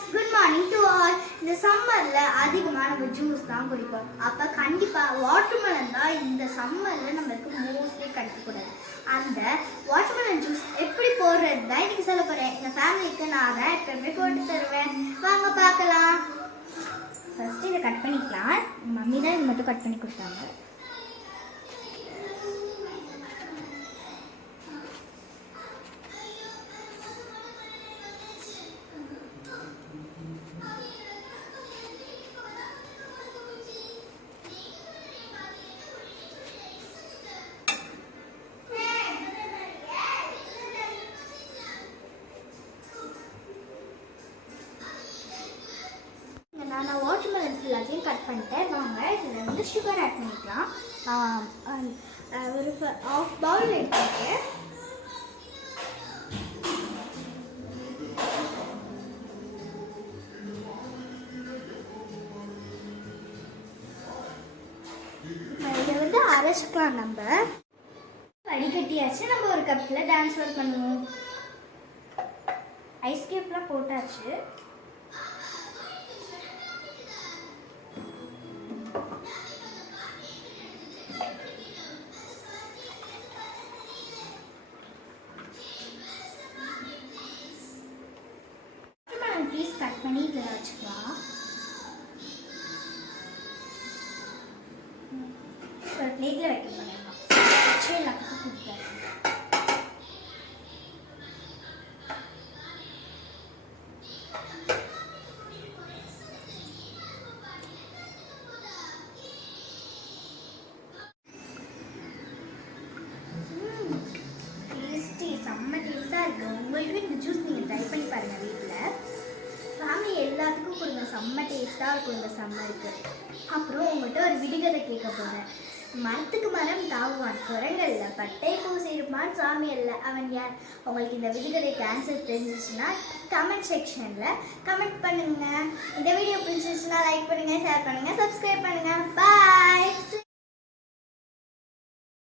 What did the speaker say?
friends, good morning to all. இந்த சம்மர்ல அதிகமா நம்ம ஜூஸ் தான் குடிப்போம். அப்ப கண்டிப்பா வாட்டர்மெலன் தான் இந்த சம்மர்ல நமக்கு மோஸ்ட்லி கிடைக்க கூடாது. அந்த வாட்டர்மெலன் ஜூஸ் எப்படி போடுறது தான் இன்னைக்கு சொல்ல போறேன். எங்க ஃபேமிலிக்கு நான் தான் எப்பவுமே போட்டு தருவேன். வாங்க பார்க்கலாம். ஃபர்ஸ்ட் இதை கட் பண்ணிக்கலாம். மம்மி தான் இது மட்டும் கட் பண்ணி கொடுத்தாங்க. நான் வாட்டர்மெலன்ஸ் எல்லாத்தையும் கட் பண்ணிட்டேன். வாங்க இதில் வந்து சுகர் ஆட் பண்ணிக்கலாம். ஒரு ½ பவுல் எடுத்துருக்கேன். இதை வந்து அரைச்சிக்கலாம். நம்ம வடிகட்டியாச்சு. நம்ம ஒரு கப்பில் ட்ரான்ஸ்ஃபர் பண்ணுவோம். ஐஸ் கியூப்லாம் போட்டாச்சு. பீஸ் கட் பண்ணி இதில் வச்சுக்கலாம். ஒரு பிளேட்டில் வைக்க பண்ணிடலாம். டேஸ்டி செம்ம டேஸ்ட்டாக இருக்குது. உங்களுக்கு இந்த ஜூஸ் நீங்கள் ட்ரை பண்ணி பாருங்கள் வீட்டில். ஃபேமிலி எல்லாத்துக்கும் கொடுங்க. செம்ம டேஸ்ட்டாக இருக்கும் இந்த சம்மருக்கு. அப்புறம் உங்கள்கிட்ட ஒரு விடுகதை கேட்க போகிறேன். மரத்துக்கு மரம் தாவுவான், குரங்கல்ல பட்டை பூசி இருப்பான், சாமி அல்ல அவன் யார்? உங்களுக்கு இந்த விடுகதைக்கு ஆன்சர் தெரிஞ்சிச்சுன்னா கமெண்ட் செக்ஷனில் கமெண்ட் பண்ணுங்கள். இந்த வீடியோ பிடிச்சிச்சுன்னா லைக் பண்ணுங்கள், ஷேர் பண்ணுங்கள், சப்ஸ்கிரைப் பண்ணுங்கள். பாய்.